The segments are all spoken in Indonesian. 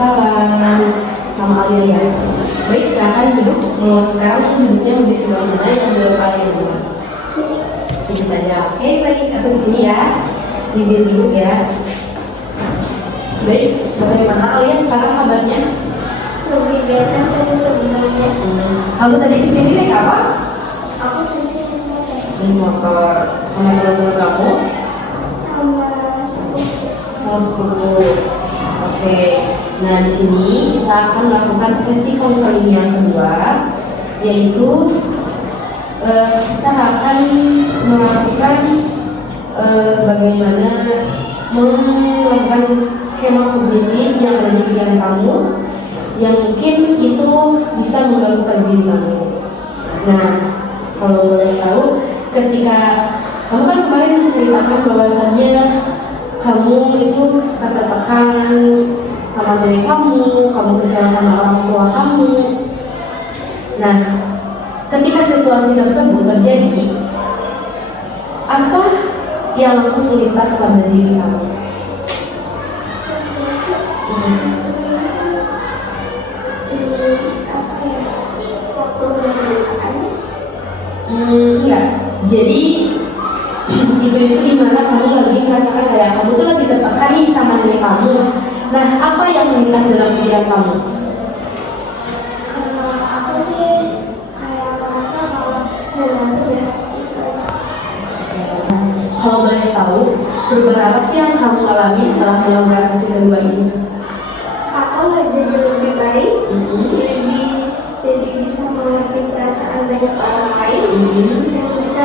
Waalaikumsalam. Sama Alia ya. Baik, silakan duduk. Sekarang duduknya di sebelah mana yang sebelah paling dulu. Ini saja. Oke, baik. Aku di sini ya. Izin duduk ya. Baik, bagaimana Alia sekarang kabarnya? Lebih better dari sebelumnya. Kamu tadi di sini naik apa? Aku tadi Naik motor. Sama teman-teman kamu? sama sepupu. Sama sepupu. Oke. Nah, di sini kita akan melakukan sesi konseling yang kedua, yaitu kita akan melakukan bagaimana melakukan skema kognitif yang ada di pikiran kamu yang mungkin itu bisa mengganggu diri kamu. Nah, kalau boleh tahu, ketika kamu kan kemarin menceritakan bahwasannya kamu itu tertekan sama nenek kamu kecewa sama orang tua kamu. Nah, ketika situasi tersebut terjadi, apa yang langsung terlintas pada diri kamu? Waktu menceritakan Enggak. Jadi itu dimana kamu lagi merasakan kayak kamu tuh lagi tertekan nih sama nenek kamu. Nah, apa yang terlintas dalam pikiran kamu? karena aku sih kayak merasa bahwa nenekku jahat itu aja. Kalau boleh tahu, beberapa sih yang kamu alami setelah melakukan sesi kedua ini? Aku jadi lebih baik, jadi bisa mengerti perasaan banyak orang lain dan bisa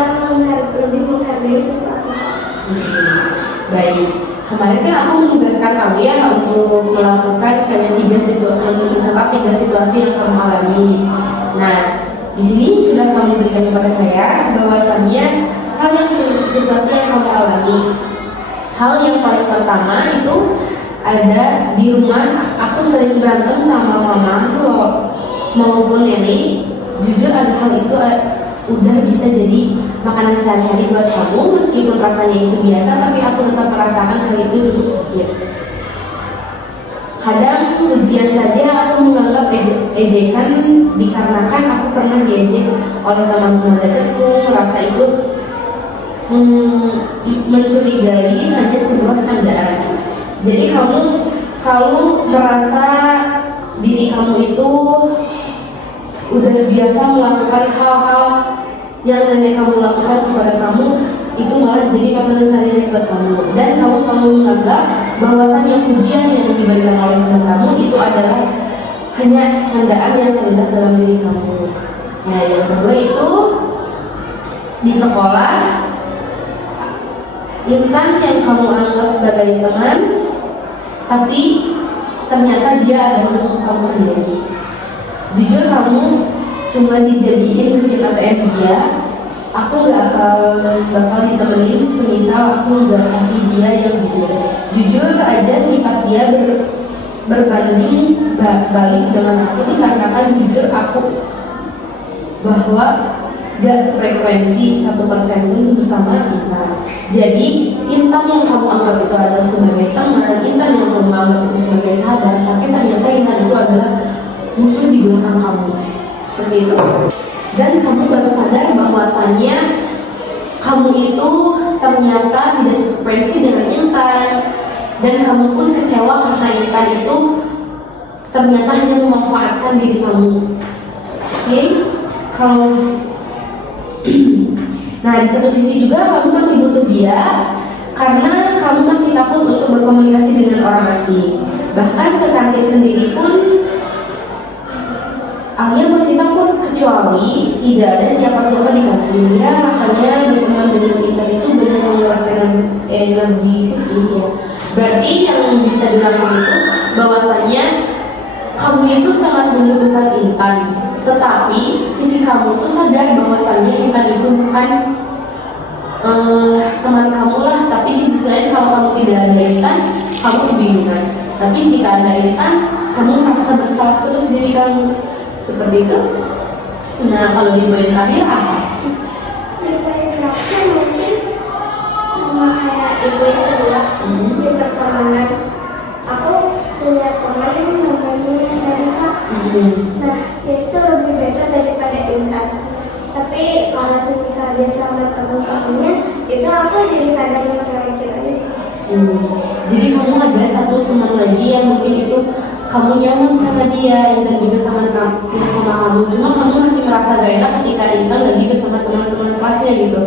lebih menghargai sesuatu. Baik. Kemarin kan aku menugaskan kamu ya untuk melakukan kayak mencatat 3 situasi yang kamu alami. Nah, di sini sudah kamu berikan kepada saya bahwasannya hal yang situasi yang kamu alami. Hal yang paling pertama itu ada di rumah aku sering berantem sama mama maupun nenek. Jujur ada hal itu udah bisa jadi makanan sehari-hari buat kamu, meskipun rasanya itu biasa, tapi aku tetap merasakan hal itu cukup sakit. Kadang ujian saja aku menganggap ejekan dikarenakan aku pernah diejek oleh teman-teman dekatku, merasa itu mencurigai hanya sebuah candaan. Jadi kamu selalu merasa diri kamu itu udah biasa melakukan hal-hal yang nenek kamu lakukan kepada kamu, itu malah jadi makanan sehari-hari buat kamu. Dan kamu selalu menganggap bahwasannya ujian yang diberikan oleh teman kamu itu adalah hanya candaan yang terlintas dalam diri kamu. Nah, yang kedua itu di sekolah, Intan yang kamu anggap sebagai teman, tapi ternyata dia adalah musuh kamu sendiri. Jujur kamu cuma dijadiin mesin ATM dia, aku gak bakal ditemenin semisal aku gak kasih dia yang jujur aja sifat dia berbanding balik dengan aku dikarenakan jujur aku bahwa gak sefrekuensi 1% pun bersama Intan. Jadi Intan yang kamu anggap itu adalah sebagai teman, Intan yang kamu anggap itu sebagai sahabat, tapi ternyata Intan itu adalah musuh di belakang kamu. Seperti itu. Dan kamu baru sadar bahwasannya kamu itu ternyata tidak sefrekuensi dengan Intan, dan kamu pun kecewa karena Intan itu ternyata hanya memanfaatkan diri kamu. Oke? Kalau nah, di satu sisi juga kamu masih butuh dia karena kamu masih takut untuk berkomunikasi dengan orang asing. Bahkan ke kantin sendiri pun Alia masih takut, kecuali tidak ada siapa-siapa di kantin. Ya, rasanya berteman dengan Intan itu benar merasakan energi sih ya. Berarti yang bisa dilakukan itu bahwasanya kamu itu sangat membutuhkan Intan, tetapi sisi kamu itu sadar bahwasannya Intan itu bukan teman kamu lah. Tapi di sisi lain kalau kamu tidak ada Intan, kamu kebingungan. Tapi jika ada Intan, kamu merasa bersalah terus diri kamu. Seperti itu. Nah, kalau di poin terakhir apa? Di poin terakhir mungkin sama kayak ibu yang kedua di pertemanan. Aku punya teman yang Nah, itu lebih better daripada Intan. Tapi kalau misalnya dia sama teman-temannya, itu aku jadi kadang ngecewain aja sih. Jadi kamu ada satu teman lagi yang mungkin itu kamu nyaman sama dia, Intan juga sama kamu. Cuma kamu masih merasa gak enak ketika Intan lagi bersama teman-teman kelasnya gitu.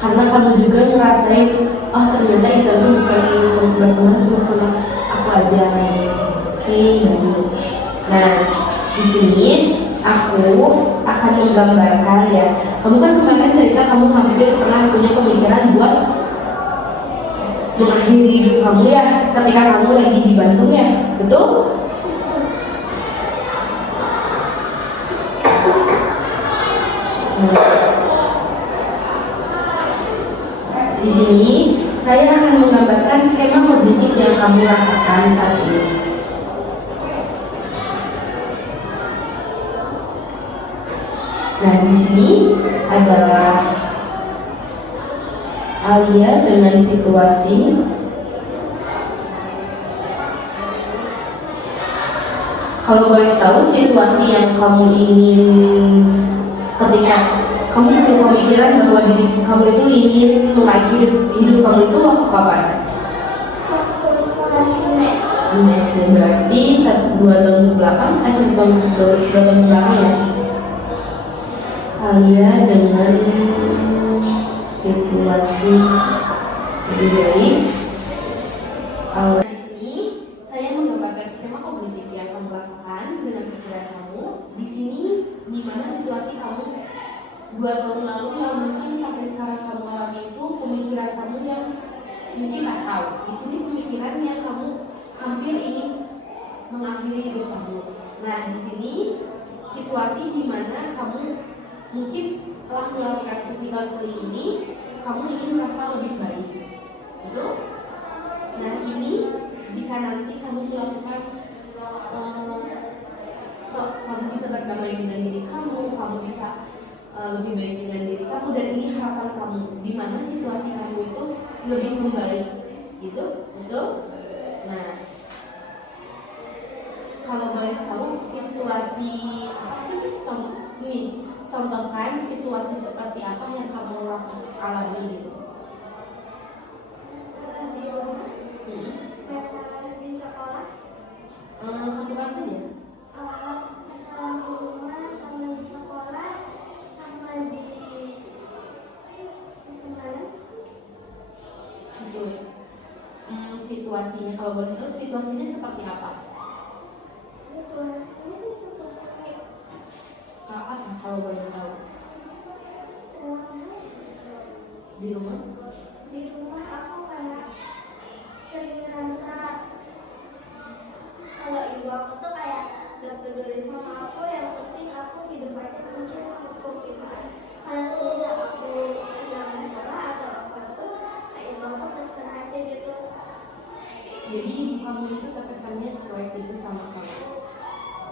Karena kamu juga ngerasain, oh ternyata Intan tuh bukan berteman cuma sama aku aja. Oke, nah di sini aku akan menggambarkan ya. Kamu kan kemarin cerita kamu hampir pernah punya pemikiran buat mengakhiri hidup kamu ya ketika kamu lagi di Bandung ya, betul? Di sini saya akan menggambarkan skema kognitif yang kamu rasakan saat ini. Nah, di sini adalah Alia dengan situasi kalau boleh tahu situasi yang kamu ingin ketika kamu punya pemikiran bahwa diri kamu itu ingin mengakhiri hidup kamu itu waktu kapan? Waktu SD berarti 2 tahun ke belakang, 2 tahun ke belakang ya. Alia dengan situasi lebih dari awal. Di sini saya menggambarkan skema kognitif yang kamu rasakan dengan pikiran kamu. Di sini di mana situasi kamu 2 tahun lalu yang mungkin sampai sekarang kamu alami itu pemikiran kamu yang mungkin kacau. Di sini pemikiran yang kamu hampir ingin mengakhiri hidup kamu. Nah, di sini situasi di mana kamu mungkin setelah melakukan sesi konseling ini kamu ingin merasa lebih baik, betul? Nah, ini jika nanti kamu melakukan kamu bisa berdamai dengan diri kamu, kamu bisa lebih baik dengan diri kamu, dan ini harapan kamu di mana situasi kamu itu lebih membaik, gitu, betul? Nah, kalau boleh tahu situasi apa sih? Contohkan situasi seperti apa yang kamu alami gitu. Masalah di rumah, masalah di sekolah, satu kasus ya? masalah di rumah, sama di sekolah, sama di mana? Itu situasinya, kalau boleh tahu situasinya seperti apa? Situasinya sih seperti Apa kalau boleh tahu? Di rumah? Di rumah aku kayak sering ngerasa kalau ibu aku tuh kayak gak peduli sama aku, yang penting aku hidup aja mungkin cukup gitu kan. Karena tuh bisa aku sedang masalah atau apa tuh kayak ibu aku terkesan aja gitu. Jadi ibu kamu itu terkesannya cuek gitu sama kamu.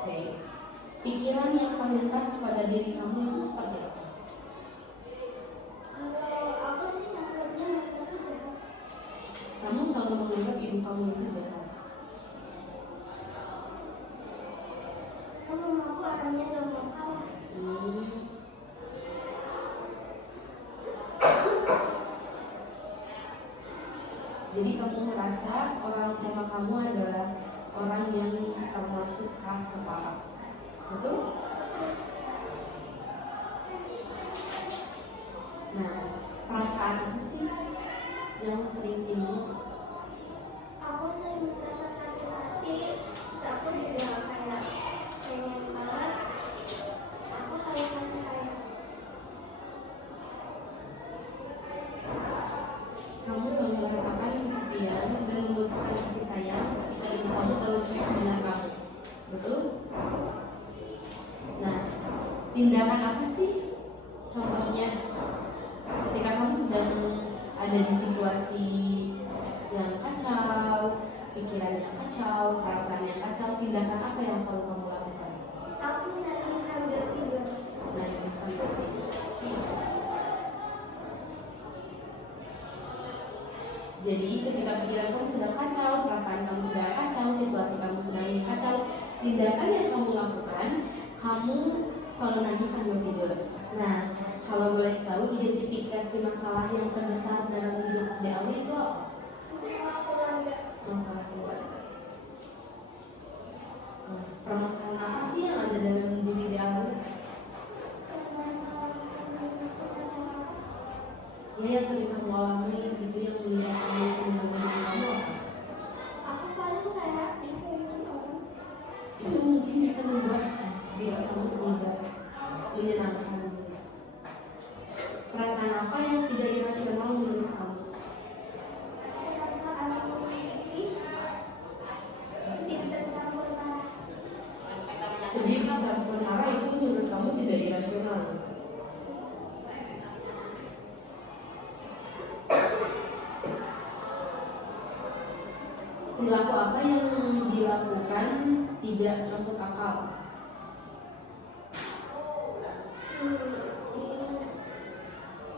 Oke. Pikiran yang terlintas pada diri kamu itu seperti apa? Kalau aku sih nganggapnya mereka tuh jahat. Kamu selalu menganggap ibu kamu itu jahat. Kalau aku orangnya gak mau kalah. Jadi kamu merasa orang mama kamu adalah orang yang termasuk keras kepala, betul? Nah, perasaan apa sih yang sering timbul? Aku sering merasa sakit hati, terus aku juga kayak pengen banget aku harus kasih sayang. Kamu selalu merasakan kesepian dan membutuhkan kasih sayang ketika ibu kamu terlalu cuek dengan kamu, betul? Nah, tindakan apa sih? Contohnya, ketika kamu sedang ada di situasi yang kacau, pikiran yang kacau, perasaan yang kacau, tindakan apa yang selalu kamu lakukan? Aku nangis sambil tidur. Nangis sambil tidur. Jadi ketika pikiran kamu sedang kacau, perasaan kamu sedang kacau, situasi kamu sedang kacau, tindakan yang kamu lakukan mengatakan kamu selalu nangis sambil tidur. Nah, kalau boleh tahu identifikasi masalah yang terbesar dalam hidup Dede Auli itu apa? Masalah keluarga. Masalah keluarga. Nah, permasalahan apa sih yang ada dalam diri Dede Auli? Masalah pacaran. Ya, yang sering kamu alami gitu yang membuat kamu mengganggu diri kamu apa? Aku paling kayak dicuekin orang. Itu mungkin bisa membuat diri kamu tidak menyenangkan. Perasaan apa yang tidak irasional menurut kamu? Perasaan aku sedih. Tidak tercampur parah. Sedih campur marah itu menurut kamu tidak irasional. Perilaku apa yang dilakukan tidak masuk akal?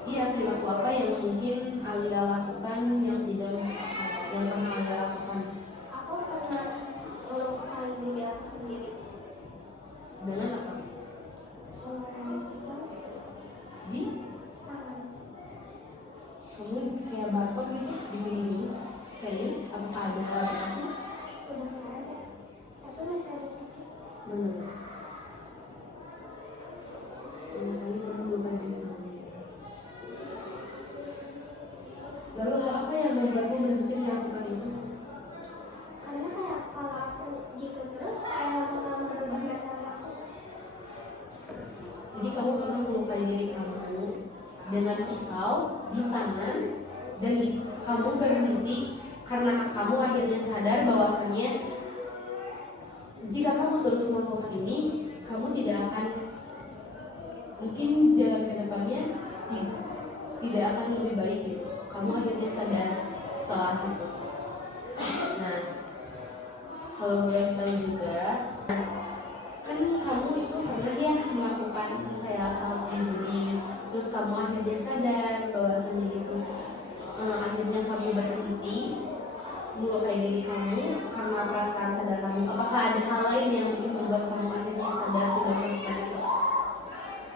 Iya, perilaku apa yang mungkin Alia lakukan yang tidak masuk akal, yang pernah Alia lakukan? Aku pernah melukai diri aku sendiri. Dengan apa? Menggunakan pisau, Di? tangan. Kamu kayak batok gitu, begini. Serius? Apakah ada aplikasi? Udah nggak ada. Tapi masih ada sakit. Benar. Ini bukan diri kamu. Lalu hal apa yang membuatmu berhenti melakukan itu? Karena kayak kalau aku gitu terus kayak bakal merubah masa lalu. Jadi kamu pernah melukai diri kamu dengan pisau di tangan dan kamu berhenti karena kamu akhirnya sadar bahwasanya jika kamu terus melakukan ini, kamu tidak akan mungkin jalan ke depannya tidak akan lebih baik gitu. Kamu akhirnya sadar setelah itu. Nah, kalau boleh tahu juga, kan kamu itu pernah ya melakukan kayak salah diri, terus kamu akhirnya sadar bahwasanya gitu. Akhirnya kamu berhenti melukai diri kamu karena perasaan sadar kamu. Apakah ada hal lain yang mungkin membuat kamu akhirnya sadar tidak melakukan itu?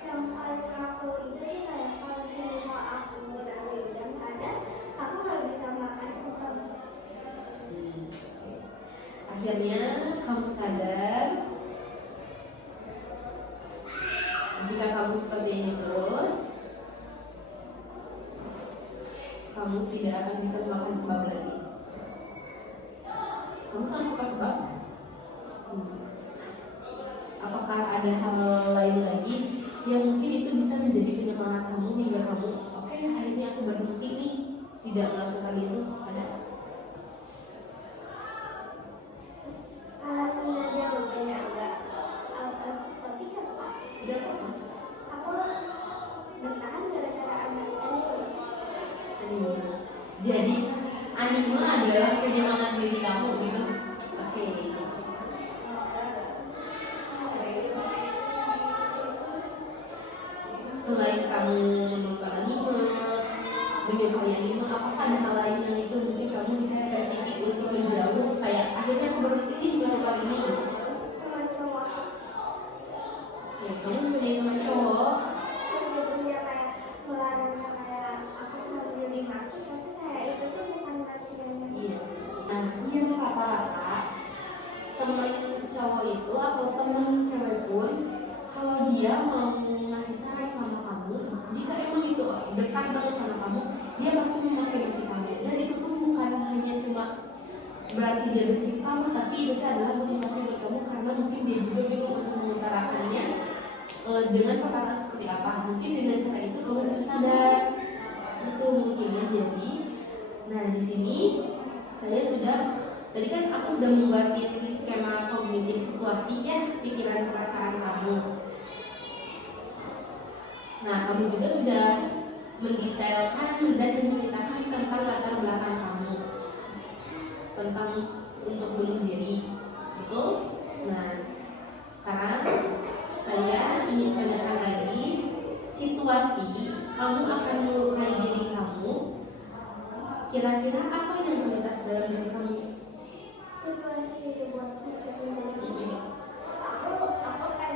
Yang paling aku itu sih kayak kalau semua aku udah sadar, aku nggak bisa makan kurang. Akhirnya kamu sadar jika kamu seperti ini terus, kamu tidak akan bisa makan kebab lagi. Kamu sangat suka kebab? Apakah ada hal lain lagi yang mungkin itu bisa menjadi penyemangat kamu hingga kamu, oke, akhirnya aku berhenti nih tidak melakukan itu? Ada? Alhamdulillah udah enggak. Tapi cepat. Udah apa? Aku bertahan gara-gara anak Anime. Jadi anime adalah penyemangat diri kamu gitu. Oke. Selain kamu menonton anime, menyukai anime, apakah ada hal lain yang itu mungkin kamu bisa spesifik untuk menjauh? Kayak akhirnya aku berhenti nih melakukan ini. sama cowok. Ya, kamu punya teman cowok. Terus dia kayak melarangnya kayak aku sambil dimaki, tapi kayak itu tuh bukan bagiannya. Iya. Nah, iya rata-rata teman cowok itu atau teman cewek pun kalau dia mau ngasih saran sama kamu, jika emang itu dekat banget sama kamu, dia pasti memakai benci kamu. Dan itu tuh bukan hanya cuma berarti dia benci kamu, tapi itu adalah motivasi buat kamu karena mungkin dia juga bingung untuk mengutarakannya dengan perkataan seperti apa. Mungkin dengan cara itu kamu bisa sadar itu mungkinnya. Jadi, nah di sini saya sudah tadi kan aku sudah membuatin skema kognitif situasi ya, pikiran perasaan kamu. Nah, kamu juga sudah mendetailkan dan menceritakan tentang latar belakang kamu, tentang untuk bunuh diri, betul? Nah, sekarang saya ingin tanyakan lagi situasi kamu akan melukai diri kamu. Kira-kira apa yang terlintas dalam diri kamu? Situasi buat menjadi aku kayak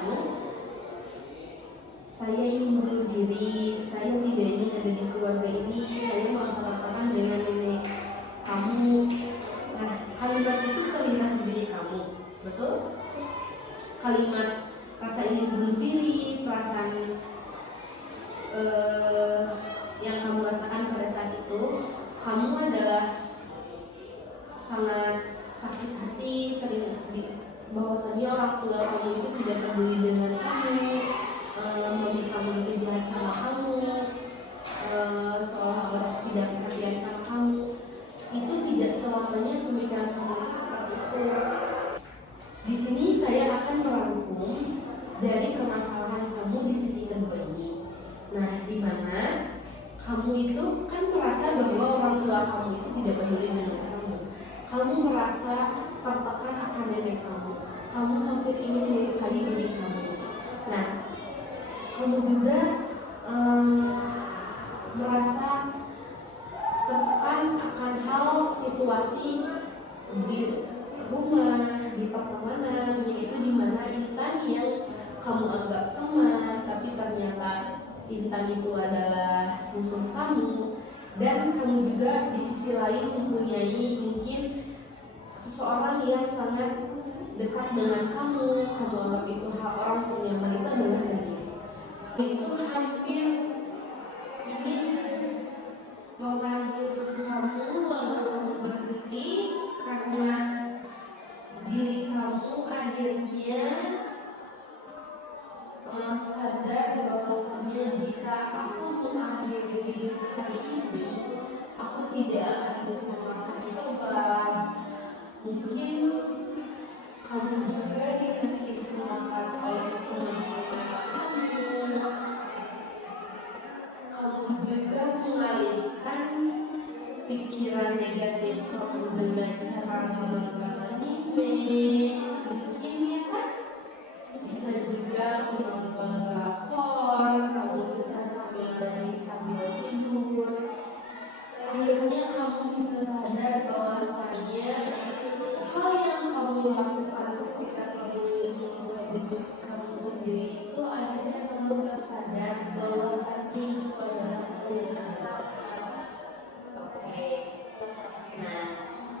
kamu, saya ingin bunuh diri, saya tidak ingin ada di keluarga ini, saya mengatakan dengan nenek kamu. Nah, kalimat itu terlihat di diri kamu, betul? Kalimat rasa ingin bunuh diri, perasaan yang kamu rasakan pada saat itu, kamu adalah sangat sakit hati, sering bahwasanya orang tua kamu itu tidak peduli dengan kamu, mami kamu itu jahat sama kamu, seolah-olah tidak perhatian sama kamu. Itu tidak selamanya pemikiran kamu itu seperti itu. Di sini saya akan merangkum dari permasalahan kamu di sisi kedua ini. Nah, di mana kamu itu kan merasa bahwa orang tua kamu itu tidak peduli dengan kamu. Kamu merasa tertekan akan nenek kamu. Kamu hampir ingin melukai diri kamu. Nah, kamu juga merasa tertekan akan hal situasi di rumah, di pertemanan, yaitu di mana Intan yang kamu anggap teman, tapi ternyata Intan itu adalah musuh kamu. Dan kamu juga di sisi lain mempunyai mungkin seseorang yang sangat dekat dengan kamu anggap itu hak orang punya itu adalah diri. Itu hampir ingin mengakhiri kamu, lalu kamu berhenti karena diri kamu akhirnya sadar bahwasanya jika aku mengakhiri hidup hari ini, aku tidak akan bisa makan sebat. Mungkin kamu juga dikasih semangat oleh teman-teman kamu juga mengalihkan pikiran negatif kamu dengan cara menonton anime, mungkin ya kan? Bisa juga menonton drakor, kamu bisa sambil tidur. Akhirnya kamu bisa sadar bahwasanya hal yang kamu lakukan ketika kamu memulai hidup kamu sendiri itu akhirnya kamu tersadar bahwasanya itu adalah hal. Oke. Nah,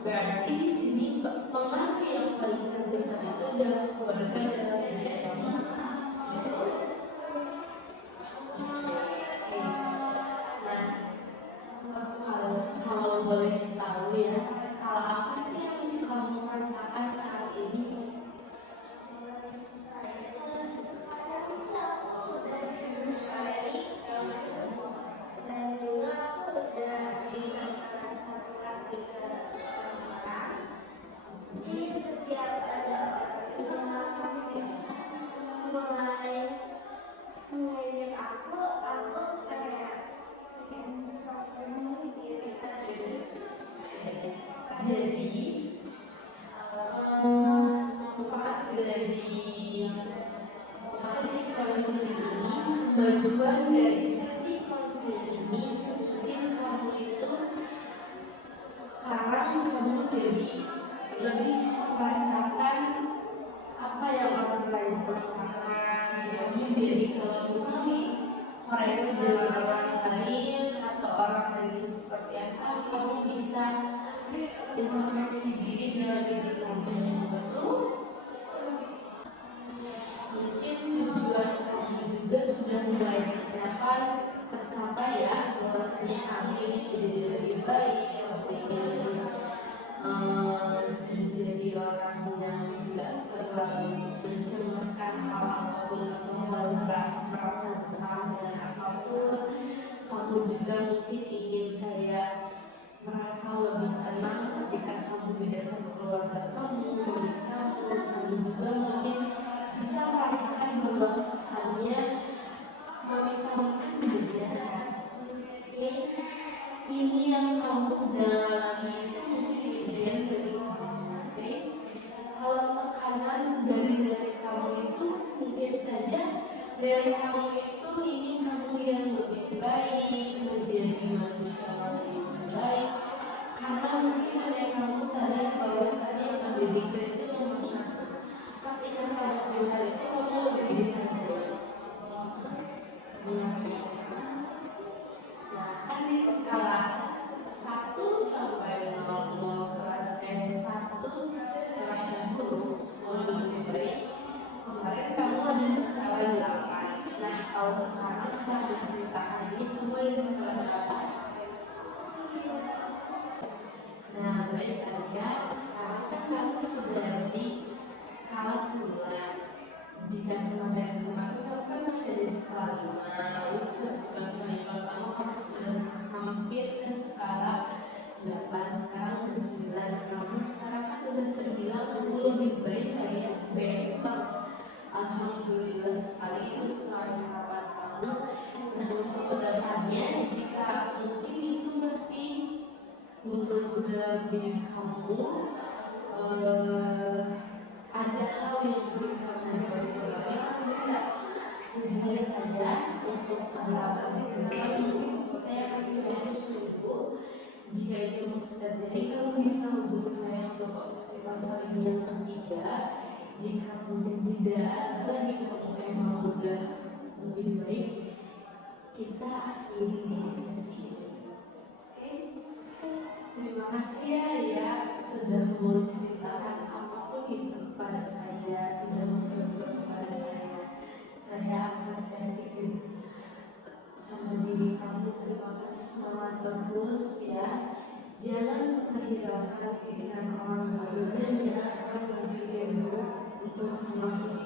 berarti di sini pengaruh yang paling terbesar itu adalah keluarga dan nenek kamu. Betul? Nah, kalau boleh tahu ya, skala apa sih yang kamu rasakan saat ini? Mulai aku kayak Jadi manfaat dari sesi konseling ini, tujuan dari sesi konseling ini mungkin kamu itu sekarang kamu jadi lebih merasakan apa yang orang lain rasakan. Kamu jadi kalau misalnya koreksi dengan orang lain atau orang lain seperti apa, kamu bisa introspeksi diri dengan diri kamu, betul? Mungkin tujuan kamu juga sudah mulai tercapai ya, bahwasanya kamu ini menjadi lebih baik, kamu ingin menjadi orang yang tidak terlalu mencemaskan hal apapun atau nggak merasa bersalah dengan apapun. Kamu juga mungkin ingin kayak merasa lebih tenang ketika kamu di dekat keluarga kamu, kamu juga mungkin bisa merasakan bahwasannya mami kamu itu tidak jahat. Oke, ini yang kamu sedang alami itu mungkin ujian dari kamu. Oke, kalau tekanan dari kamu itu mungkin saja dari kamu itu ingin kamu yang lebih baik, menjadi manusia yang lebih baik, karena mungkin oleh kamu sadar bahwa yang pendidikan itu nomor satu. Ketika kamu melihat itu, kamu lebih kalau sekarang setelah menceritakan ini kamu ada skala berapa? Nah, baik Alia, sekarang kan kamu sudah di skala 9. Jika kemarin kamu kan masih di skala 5, lalu sudah skala 9, kamu sudah hampir ke skala 8, sekarang udah 9. Kamu sekarang kan udah terbilang kamu lebih baik kayak bebek. Alhamdulillah sekali, itu selalu harapan kamu. Nah, untuk kedepannya jika mungkin itu masih untuk dalam diri kamu ada hal yang mungkin kamu bersedia, kamu bisa hubungi saja untuk mungkin saya kasih waktu seminggu. Jika itu masih terjadi, kamu bisa hubungi saya untuk obsesi konseling yang ketiga. Jika mungkin tidak ada lagi, kamu emang udah lebih baik, kita akhiri di sesi ini. Oke? Terima kasih ya sudah menceritakan apapun itu kepada saya, sudah mencoba kepada saya. Saya apresiasi sama diri kamu. Terima kasih, semangat terus ya. Jangan menghiraukan pikiran orang lain dan jangan pernah berpikir buruk untuk melakukan